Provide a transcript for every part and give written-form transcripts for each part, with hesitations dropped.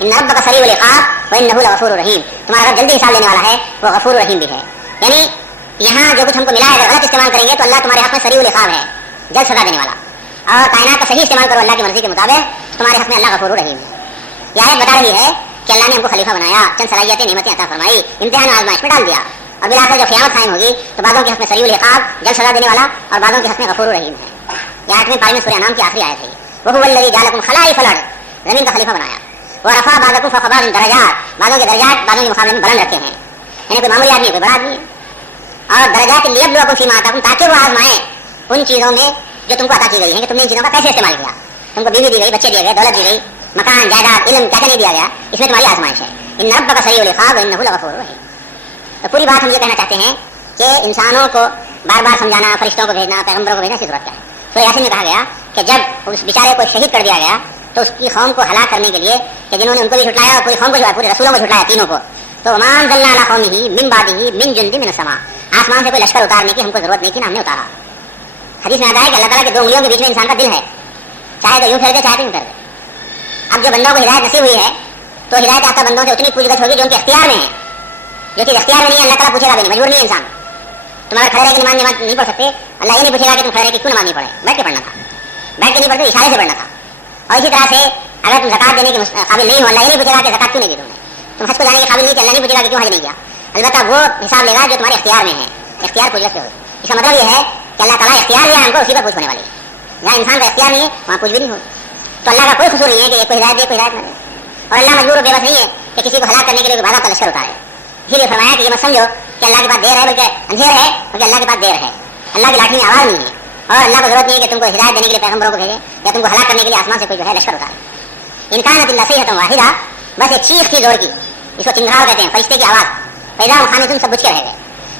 ان ربک سریع العقاب وانہ لغفور رحیم، تمہارا رب جلدی حساب لینے والا ہے، وہ غفور رحیم بھی ہے. یعنی یہاں جو کچھ ہم کو ملا ہے اگر غلط استعمال کریں گے تو اللہ تمہارے حق میں سریع العقاب ہے، جلد سزا دینے والا. اور کائنات کا صحیح استعمال کرو اللہ کی مرضی کے مطابق، تمہارے حق میں اللہ غفور رحیم ہے. یہ آیت بتا رہی ہے کہ اللہ نے ہم کو خلیفہ بنایا، چند صلاحیتیں نعمتیں عطا فرمائی، امتحان آزمائش میں ڈال دیا، اور بالآخر جب قیامت قائم ہوگی تو بعضوں کے حق میں سریع العقاب جلد سزا دینے والا، اور بعضوں کے حق میں غفور رحیم ہے. یہ آیت میں پارے سورہ انعام کی آخری آیت ہے. وهو الذی جعلکم خلائف الارض، زمین کا خلیفہ بنایا. ورفع بعضکم فوق بعض درجات، بعضوں کے درجات بعضوں کے مقابلے میں بلند رکھے ہیں. یعنی کوئی معمولی آدمی ہے، کوئی بڑا آدمی ہے. اور درجات لیبلوکم فیما آتاکم، تاکہ وہ آزمائیں ان چیزوں میں جو تم کو عطا کی گئی ہیں کہ تم نے ان چیزوں کا کیسے استعمال کیا. تم کو بیوی دی گئی، بچے دیے گئے، دولت دی گئی، مکان جائیداد علم کیا نہیں دیا گیا، اس میں تمہاری آزمائش ہے. ان ربک سریع العقاب وانہ لغفور رحیم. تو پوری بات ہم یہ کہنا چاہتے ہیں کہ انسانوں کو بار بار سمجھانا، فرشتوں کو بھیجنا، پیغمبروں کو بھیجنا کی ضرورت کیا ہے. سورہ یاسین میں کہا گیا کہ جب اس بیچارے کو شہید کر دیا گیا تو اس کی قوم کو ہلاک کرنے کے لیے کہ جنہوں نے ان کو بھی جھٹلایا اور پوری قوم کو پورے رسولوں کو جھٹلایا، تینوں کو، تو ما انزلنا علی قومہ من بعدہ من جند من السماء، آسمان سے کوئی لشکر اتارنے کی ہم کو ضرورت نہیں تھی، نہ ہم نے اتارا. حدیث میں آتا ہے کہ اللہ تعالیٰ کے دو انگلیوں کے بیچ میں انسان کا دل ہے، چاہے تو یوں پھیر دے چاہے تو یوں کر دے. اب جو بندوں کو ہدایت نصیب ہوئی ہے تو ہدایت یافتہ بندوں سے اتنی پوچھ گچھ ہوگی جو ان کے اختیار میں ہے. جو چیز اختیار میں نہیں ہے اللہ تعالیٰ پوچھے گا بھی نہیں، مجبور نہیں ہے انسان. تم اگر کھڑے رہ کے نماز نہیں پڑھ سکتے، اللہ یہ نہیں پوچھے گا کہ تم کھڑے رہ کے کیوں نماز نہیں پڑھے، بیٹھ کے پڑھنا تھا. بیٹھ کے نہیں پڑھتے، اشارے سے پڑھنا تھا. اور اسی طرح سے اگر تم زکات دینے کے قابل نہیں ہو، اللہ یہ نہیں پوچھے گا کہ زکات کیوں نہیں دی تم نے. تم حج کو جانے کے قابل نہیں تھے، اللہ نہیں پوچھے گا کہ کیوں حج نہیں کیا. البتہ وہ حساب لے گا جو تمہارے اختیار میں ہے. اختیار پوچھ رکھتے ہو، اس کا مطلب یہ ہے کہ اللہ تعالیٰ اختیار لیا ہم کو، اسی پر پوچھ ہونے والی ہے. جہاں انسان کا اختیار نہیں ہے وہاں کچھ بھی نہیں ہو. تو اللہ کا کوئی قصور نہیں ہے کہ یہ کوئی ہدایت دے کوئی ہدایت نہ دے. اور اللہ مجبور و بے بس نہیں ہے کہ کسی کو ہلاک کرنے کے لیے کوئی بھاگا کا لشکر اتارے. اسی لیے فرمایا کہ یہ مت سمجھو کہ اللہ کے پاس دیر ہے بلکہ اندھیر ہے، بلکہ اللہ کے پاس دیر ہے. اللہ کی لاٹھی میں آواز نہیں ہے، اور اللہ کو ضرورت نہیں ہے کہ تم کو ہدایت دینے کے لیے پیغمبروں کو بھیجے یا تم کو ہلاک کرنے کے لیے آسمان سے کوئی جو ہے لشکر اتارے. انکانت اللہ صیحۃ واحدہ، بس ایک چیخ تھی زور کی، اس کو چنگھاڑ کہتے ہیں، فرشتے کی آواز. فاذا ہم خامسون، سب بجھ کے رہ گئے.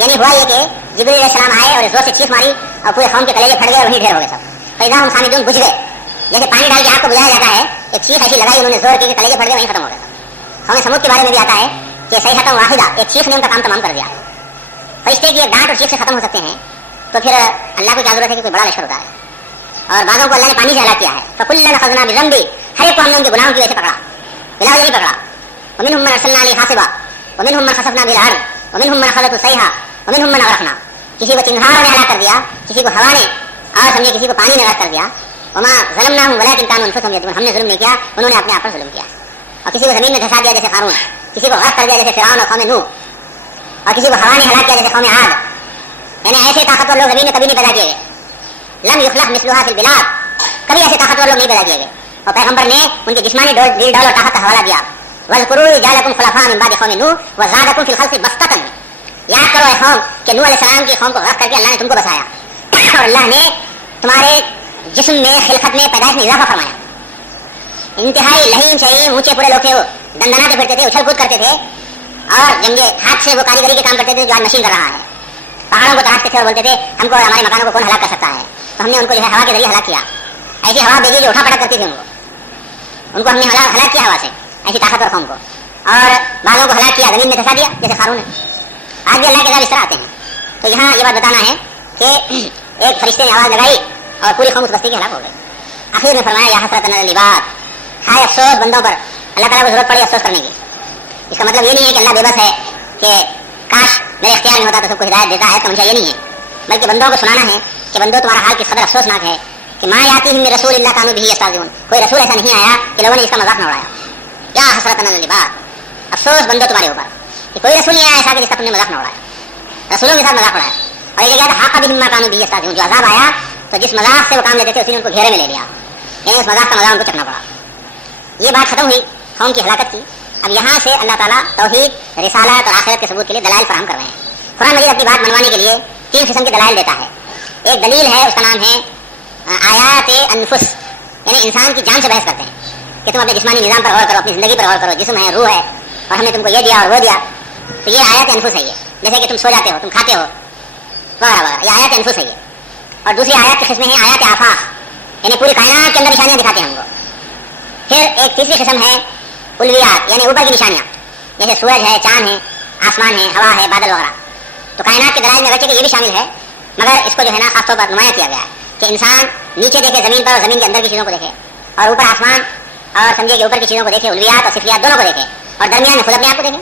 یعنی ہوا یہ کہ جبریل علیہ السلام آئے اور زور سے چیخ ماری اور پورے قوم کے کلیجے پھٹ گئے اور وہیں ڈھیر ہو گئے سب. فاذا ہم خامسون، بجھ گئے. جیسے پانی ڈال کے آگ کو بجھایا جاتا ہے، ایک چیخ ایسی لگائی انہوں نے زور کی کہ کلیجے پھٹ گئے، وہیں ختم ہو گئے سب. قوم سمود کے بارے میں بھی آتا ہے کہ صیحۃ واحدہ، ایک چیخ نے ان کا کام تمام کر دیا. فرشتے کی ایک ڈانٹ اور چیخ سے ختم ہو سکتے ہیں، تو پھر اللہ کو کیا ضرورت ہے کہ کوئی بڑا لشکر اتارے. اور بعضوں کو اللہ نے پانی سے ہلاک کیا ہے. فکلا اخذنا بذنبہ، ہر ایک کو ہم نے ان کے گناہوں کی وجہ سے پکڑا، بلا وجہ نہیں پکڑا. ومنهم من ارسلنا علیہ حاصبا ومنهم من خسفنا به الارض ومنهم من اخذته الصیحہ ومنهم من اغرقنا. کسی کو چنگھاڑ نے ہلاک کر دیا، کسی کو ہوا نے، اور سمجھے کسی کو پانی نے غرق کر دیا. وما ظلمناهم ولكن كانوا انفسهم يظلمون، ہم نے ظلم نہیں کیا، انہوں نے اپنے آپ پر ظلم کیا. اور کسی کو زمین میں دھسا دیا جیسے قارون، کسی کو غرق کر دیا جیسے فرعون اور قوم نوح، اور کسی کو ہوا نے ہلاک کیا جیسے قوم عاد. یعنی ایسے طاقتور لوگ زمین میں کبھی نہیں پیدا کیے گئے. لم یخلق مثلها في البلاد، کبھی ایسے طاقتور لوگ نہیں پیدا کیے گئے. اور پیغمبر نے ان کے جسمانی دل ڈول اور طاقت کا حوالہ دیا. وَاذْكُرُوا إِذْ جَعَلَكُمْ خُلَفَاءَ مِن بَعْدِ قَوْمِ نُوحٍ وَزَادَكُمْ فِي الْخَلْقِ بَسْطَةً. یاد کرو اے قوم کہ نوح علیہ السلام کی قوم کو غرق کر کے اللہ نے تم کو بسایا، اور اللہ نے تمہارے جسم میں، خلقت میں، پیدائش میں اضافہ فرمایا. انتہائی لہیم شہیم اونچے پورے لوگ تھے، وہ دندناتے پھرتے تھے، اچھل کود کرتے تھے، اور جنگے ہاتھ سے وہ کاریگری کے کام کرتے تھے جو آج مشین کر رہا ہے. پہاڑوں کو تراشتے تھے اور بولتے تھے ہم کو اور ہمارے مکانوں کو کون ہلاک کر سکتا ہے. تو ہم نے ان کو جو ہے ہوا کے ذریعے ہلاک کیا. ایسی ہوا بے گی جو اٹھا پٹک کرتی تھی ان کو ہم نے ہلاک کیا ہوا سے، ایسی طاقتور قوم کو. اور بعضوں کو ہلاک کیا، زمین میں دھسا دیا جیسے قارون نے. آج بھی اللہ کے عذاب اس طرح آتے ہیں. تو یہاں یہ بات بتانا ہے کہ ایک فرشتے نے آواز لگائی اور پوری قوم اس بستی کی ہلاک ہو گئی. آخر میں فرمایا یا حسرۃ علی العباد، ہائے افسوس بندوں پر، اللہ تعالیٰ کو ضرورت پڑی افسوس کرنے کی. اس کا مطلب یہ نہیں ہے کہ اللہ بے بس ہے کہ کاش میرے اختیار میں ہوتا تو سب کو ہدایت دیتا ہے، اس کا منشا یہ نہیں ہے، بلکہ بندوں کو سنانا ہے کہ بندوں تمہارا حال کس قدر افسوسناک ہے کہ ما یاتیہم من رسول الا کانوا بہ یستہزئون. کوئی رسول ایسا نہیں آیا کہ لوگوں نے اس کا مذاق نہ اڑایا. یا حسرۃ علی العباد، افسوس بندوں تمہارے اوپر کہ کوئی رسول نہیں آیا ایسا کہ جس کا تم نے مذاق نہ اڑایا، رسولوں کے ساتھ مذاق اڑایا. اور یہ کہا حق بہم ما کانوا بہ یستہزئون، جو عذاب آیا تو جس مذاق سے وہ کام لیتے تھے اسی نے ان کو گھیرے میں لے لیا، یعنی اس مذاق کا مذاق ان کو چکنا پڑا. یہ بات ختم ہوئی قوم کی ہلاکت کی. اب یہاں سے اللہ تعالیٰ توحید، رسالت اور آخرت کے ثبوت کے لیے دلائل فراہم کر رہے ہیں. قرآن مجید اپنی بات منوانے کے لیے 3 قسم کے دلائل دیتا ہے. ایک دلیل ہے، اس کا نام ہے آیات انفس، یعنی انسان کی جان سے بحث کرتے ہیں کہ تم اپنے جسمانی نظام پر غور کرو، اپنی زندگی پر غور کرو، جسم ہے، روح ہے، اور ہم نے تم کو یہ دیا اور وہ دیا. تو یہ آیات انفس ہے. یہ جیسے کہ تم سو جاتے ہو، تم کھاتے ہو وغیرہ وغیرہ، یہ آیات انفس ہے. اور دوسری آیات کی قسمیں ہیں آیات آفاق، یعنی پوری کائنات کے اندر نشانیاں دکھاتے ہیں ہم کو. پھر ایک تیسری قسم ہے الویات، یعنی اوپر کی نشانیاں، جیسے سورج ہے، چاند ہے، آسمان ہے، ہوا ہے، بادل وغیرہ. تو کائنات کے دلائل میں بچے کہ یہ بھی شامل ہے، مگر اس کو جو ہے نا خاص طور پر نمایاں کیا گیا ہے کہ انسان نیچے دیکھے زمین پر اور زمین کے اندر کی چیزوں کو دیکھے، اور اوپر آسمان اور سمجھے کہ اوپر کی چیزوں کو دیکھے, الویات اور صفریات دونوں کو دیکھے, اور درمیان میں خود اپنے آپ کو دیکھے.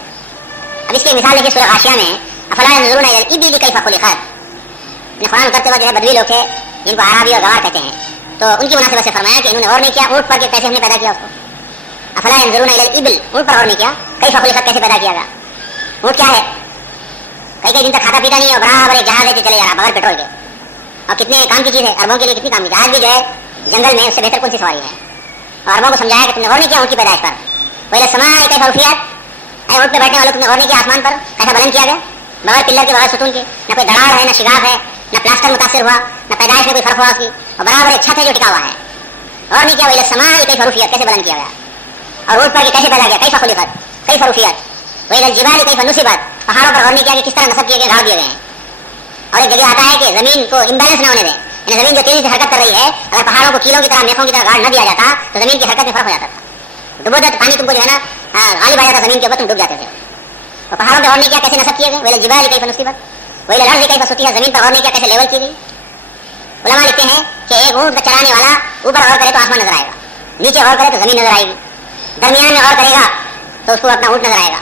اب اس کی مثال دیکھیے سورہ غاشیہ میں, افلا ينظرون الى الابل كيف خلقت. قرآن اترتے وقت جو ہے بدوی لوگ تھے جن کو اعرابی اور گوار کہتے ہیں, تو ان کی مناسبت سے فرمایا کہ انہوں نے غور نہیں کیا اونٹ پر کہ کیسے ہم نے پیدا کیا اس کو. افلا ينظرون الى الابل, اونٹ پر غور نہیں کیا, كيف خلقت کیسے پیدا کیا گیا. اونٹ کیا ہے, کئی کئی دن تک کھاتا پیتا نہیں اور برابر ایک جہاز لیتے چلے جا رہا بغیر پیٹرول کے, اور کتنے کام کی چیز ہے, اربوں کے لیے کتنی کام کی. آج بھی جو ہے جنگل میں اس سے بہتر کون سی سواری ہے. اور اربوں کو سمجھایا کہ تم نے غور نہیں کیا اونٹ کی پیدائش پر. پہلے سماء کیف رفعت, اے اونٹ پہ بیٹھنے والوں تم نے غور نہیں کیا آسمان پر کیسا بلند کیا گیا, بغیر پلر کے بغیر ستون کے. نہ کوئی دراڑ ہے, نہ شگاف ہے, نہ پلاسٹر متاثر ہوا, نہ پیدائش میں کوئی فرق ہوا اس کی, اور برابر ایک چھت ہے جو ٹکا ہوا ہے. اور نہیں کیا وہ سماء کیف رفعت, کیسے بلند کیا گیا. اور اونٹ پر کیسے پیدا کیا, کیف خلقت, کیف رفعت. وہ الجبال کیف نصبت, پہاڑوں پر غور نہیں کیا کہ کس طرح نصب کیے گئے, گاڑ دیے گئے ہیں. اور ایک جگہ آتا ہے کہ زمین کو امبیلنس نہ ہونے دیں, یعنی زمین جو تیزی سے حرکت کر رہی ہے, اگر پہاڑوں کو کیلوں کی طرح میخوں کی طرح گاڑ نہ دیا جاتا تو زمین کی حرکت میں فرق ہو جاتا تھا. ڈبوتا پانی تم کو جو ہے نا غالب آ جاتا زمین کے اوپر, تم ڈوب جاتے تھے. اور پہاڑوں پہ غور نہیں کیا کیسے نصب کیے گئے, وہ الجبال کیف نصبت, وہ الارض کیف سطحت, زمین پر غور نہیں کیا کیسے لیول کی گئی. علماء لکھتے ہیں کہ ایک اونٹ کا چرانے والا اوپر غور کرے تو آسمان نظر آئے گا, نیچے غور کرے تو زمین نظر آئے گی, درمیان میں غور کرے گا تو اس کو اپنا اونٹ نظر آئے گا,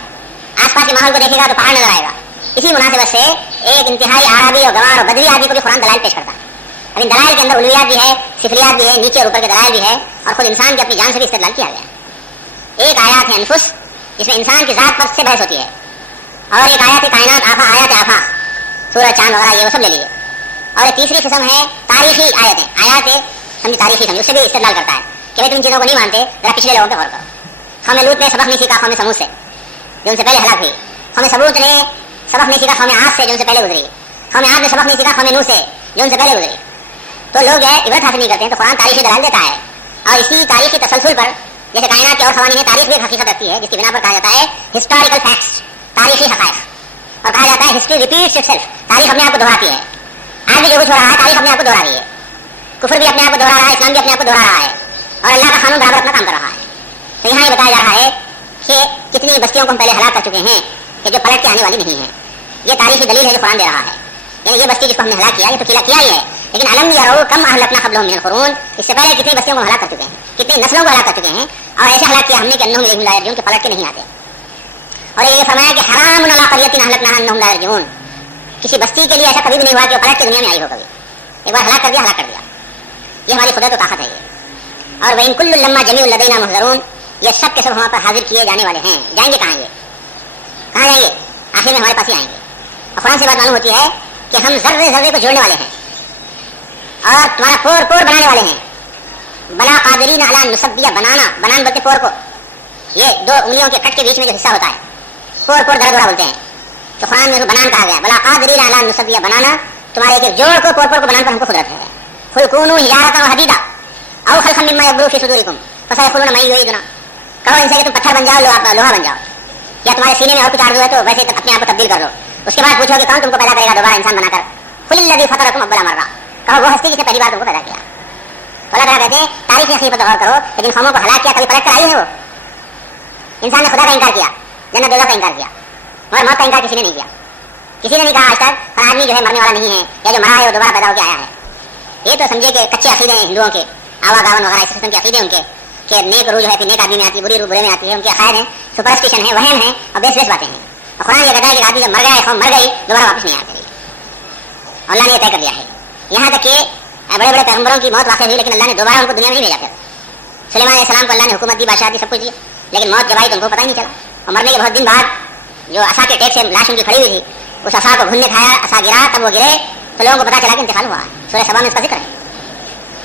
آس پاس کے ماحول کو دیکھے گا تو پہاڑ نظر آئے گا. اسی مناسبت سے ایک انتہائی اعرابی اور گوار اور بدوی آدمی کو بھی قرآن دلائل پیش کرتا ہے. اب ان دلائل کے اندر الویات بھی ہے, صفریات بھی ہے, نیچے اور اوپر کے دلائل بھی ہے, اور خود انسان کی اپنی جان سے بھی استدلال کیا گیا ہے. ایک آیات ہے انفس جس میں انسان کی ذات پر سے بحث ہوتی ہے, اور ایک آیات کائنات آفا, آیات آفا, سورج چاند وغیرہ یہ وہ سب لے لیجیے. اور ایک تیسری قسم ہے تاریخی آیتیں, آیات سمجھ تاریخی سمجھ, اس سے بھی استدلال کرتا ہے کہ بھائی تم ان چیزوں کو نہیں مانتے, ذرا پچھلے لوگوں پہ غور کرو. قوم لوط نے سبق نہیں سیکھا قوم سمود سے جو ان سے پہلے ہلاک ہوئی, قوم ثمود نے سبق نہیں سیکھا قوم عاد سے جو ان سے پہلے گزری, قوم عاد نے سبق نہیں سیکھا قوم نوح سے جو ان سے پہلے گزری. تو لوگ جو ہے عبرت حاصل نہیں کرتے ہیں, تو قرآن تاریخی دلائل دیتا ہے, اور اسی تاریخی تسلسل پر جیسے کائنات کے اور قوانین تاریخ بھی ایک حقیقت رکھتی ہے جس کی بنا پر کہا جاتا ہے ہسٹوریکل فیکٹس, تاریخی حقائق, اور کہا جاتا ہے ہسٹری ریپیٹس اٹ سیلف, تاریخ اپنے آپ کو دہراتی ہے. آج بھی جو کچھ ہو رہا ہے تاریخ اپنے آپ کو دہرا رہی ہے, کفر بھی اپنے آپ کو دہرا رہا ہے, اسلام بھی اپنے آپ کو دہرا رہا ہے, اور اللہ کا قانون برابر اپنا کام کر رہا ہے. تو یہاں یہ بتایا جا رہا ہے کہ کتنی بستیوں کو ہم پہلے ہلاک کر چکے ہیں کہ جو پلٹ کے آنے والی نہیں ہے. یہ تاریخی دلیل ہے جو قرآن دے رہا ہے. یعنی یہ بستی جس کو ہم نے ہلاک کیا, یہ تو کیا ہی ہے, لیکن علم یرو کم اہلکنا قبلہم من القرون, اس سے پہلے کتنی بستیوں کو ہلاک کر چکے ہیں, کتنی نسلوں کو ہلاک کر چکے ہیں, اور ایسے ہلاک کیا ہم نے کہ انہم الیہم لا یرجعون, کے پلٹ کے نہیں آتے. اور یہ فرمایا کہ حرام علی قریۃ اہلکناھا انہم لا یرجعون, کسی بستی کے لیے ایسا کبھی بھی نہیں ہوا کہ وہ پلٹ کے دنیا میں آئی ہو کبھی, ایک بار ہلاک کر دیا, ہلاک کر دیا. یہ ہماری قدرت و طاقت ہے یہ. اور وَإِن كُلٌّ لَمَّا جَمِيعٌ لَدَيْنَا مُحْضَرُونَ, یہ سب کے سب ہمارے پاس حاضر کیے جانے والے ہیں. جائیں گے کہاں, یہ کہاں جائیں گے, آخر میں ہمارے پاس ہی آئیں گے. اور قرآن سے بات معلوم ہوتی ہے کہ ہم ذرے ذرے کو جوڑنے والے ہیں اور تمہارا پور پور بنانے والے ہیں. بلا قادرین علی ان نسبیہ, بنانا, بنان بولتے پور کو, یہ دو انگلیوں کے کٹ کے بیچ میں جو حصہ ہوتا ہے, پور پور درا بولتے ہیں. تو قرآن میں بنان کہا گیا, بلا قادرین علی ان نسبیہ, بنانا, تمہارے ایک جوڑ کو پور پور کو بنانے پر ہم کو قدرت ہے. قل کونوا حجارۃ وحدیدا او خلقا مما یبدو فی صدورکم فسیقولون من یعیدنا, کہو ان سے کہ تم پتھر بن جاؤ, لوہا بن جاؤ, یا تمہارے سینے میں اور کچھ آرزو ہے تو ویسے اپنے آپ کو تبدیل کر لو. اس کے بعد پوچھو کہ کون تم کو پیدا کرے گا دوبارہ انسان بنا کر. قل الذی فطرکم اول مرہ, کہو وہ ہستی جس نے پہلی بار تم کو پیدا کیا. تو اللہ تعالیٰ کہتے ہیں تاریخی حقیقت پر غور کرو کہ جن قوموں کو ہلاک کیا کبھی پلٹ کر آئی ہے. وہ انسان نے خدا کا انکار کیا, جنت دوزخ کا انکار کیا, مگر موت کا انکار کسی نے نہیں کیا. کسی نے نہیں کہا آج تک ہر آدمی جو ہے مرنے والا نہیں ہے, یا جو مرا ہے وہ دوبارہ پیدا ہو کے آیا ہے. یہ تو سمجھے کہ کچے عقیدے ہیں ہندوؤں کے, آوا گاون وغیرہ اس قسم کے عقیدے ان کے, کہ نیک روح جو ہے پھر نیک آدمی میں آتی ہے, بری روح برے میں آتی ہے. ان کے عقائد ہیں, سپرسٹیشن ہے, وہم ہے, اور بیس باتیں ہیں. اور قرآن یہ کہتا ہے کہ آدمی جب مر گیا, قوم مر گئی, دوبارہ واپس نہیں آ کری. اللہ نے یہ طے کر دیا ہے. یہاں تک کہ بڑے بڑے پیغمبروں کی موت واقع ہوئی, لیکن اللہ نے دوبارہ ان کو دنیا میں نہیں بھیجا. پھر سلیمان علیہ السلام کو اللہ نے حکومت دی, بادشاہ دی, سب کچھ دی, لیکن موت جب آئی تو ان کو پتہ ہی نہیں چلا. اور مرنے کے بہت دن بعد جو عصا کے ٹیک سے لاش ان کی کھڑی ہوئی تھی, اس عصا کو گھن نے کھایا, عصا گرا, تب وہ گرے تو لوگوں کو پتہ چلا کہ انتقال ہوا ہے. سورہ سبا میں اس کا ذکر ہے.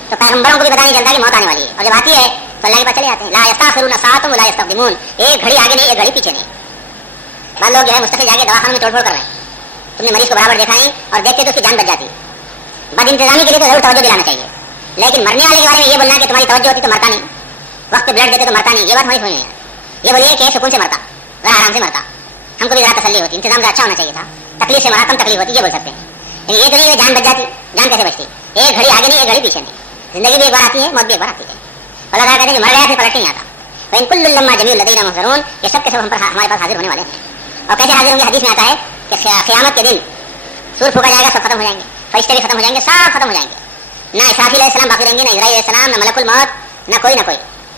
تو پیغمبروں کو بھی پتہ نہیں چلتا کہ موت آنے والی ہے, اور جب آتی ہے تو اللہ کے پاس چلے جاتے ہیں. لا یستاخرون ساعۃ ولا یستقدمون, ایک گھڑی آگے نہیں, ایک گھڑی پیچھے نہیں. بعض لوگ جو ہے مستقل جا کے دواخانوں میں توڑ پھوڑ کر رہے ہیں. تم نے مریض کو برابر دیکھا نہیں اور دیکھتے تو اس کی جان بچ جاتی. بد انتظامی کے لیے تو ضرور توجہ دلانا چاہیے, لیکن مرنے والے کے بارے میں یہ بولنا کہ تمہاری توجہ ہوتی تو مرتا نہیں, وقت پہ بلڈ دیتے تو مرتا نہیں, یہ بات ہماری سمجھ نہیں ہے. یہ بولیے کہ سکون سے مرتا, ذرا آرام سے مرتا, ہم کو بھی ذرا تسلی ہوتی, انتظام ذرا اچھا ہونا چاہیے تھا, تکلیف سے مرا, کم تکلیف ہوتی, یہ بول سکتے ہیں. لیکن یہ تو نہیں جان بچ جاتی. جان کیسے بچتی, ایک گھڑی آگے نہیں, ایک گھڑی پیچھے نہیں. زندگی بھی ایک بار آتی ہے, موت بھی ایک بار آتی ہے. اللہ تعالیٰ کہتے ہیں کہ مر گیا پھر پلٹ نہیں آتا. فإن كل لما جميع لدينا محضرون, یہ سب کے سب ہم پر ہمارے پاس حاضر ہونے والے ہیں. اور کیسے حاضر ہوں گے, حدیث میں آتا ہے کہ قیامت کے دن سور پھونکا جائے گا, سب ختم ہو جائیں گے, فرشتے بھی ختم ہو جائیں گے, سب ختم ہو جائیں گے. نہ اسرافیل علیہ السلام باقی رہیں گے, نہ اسرائیل علیہ السلام, نہ ملک الموت, نہ کوئی.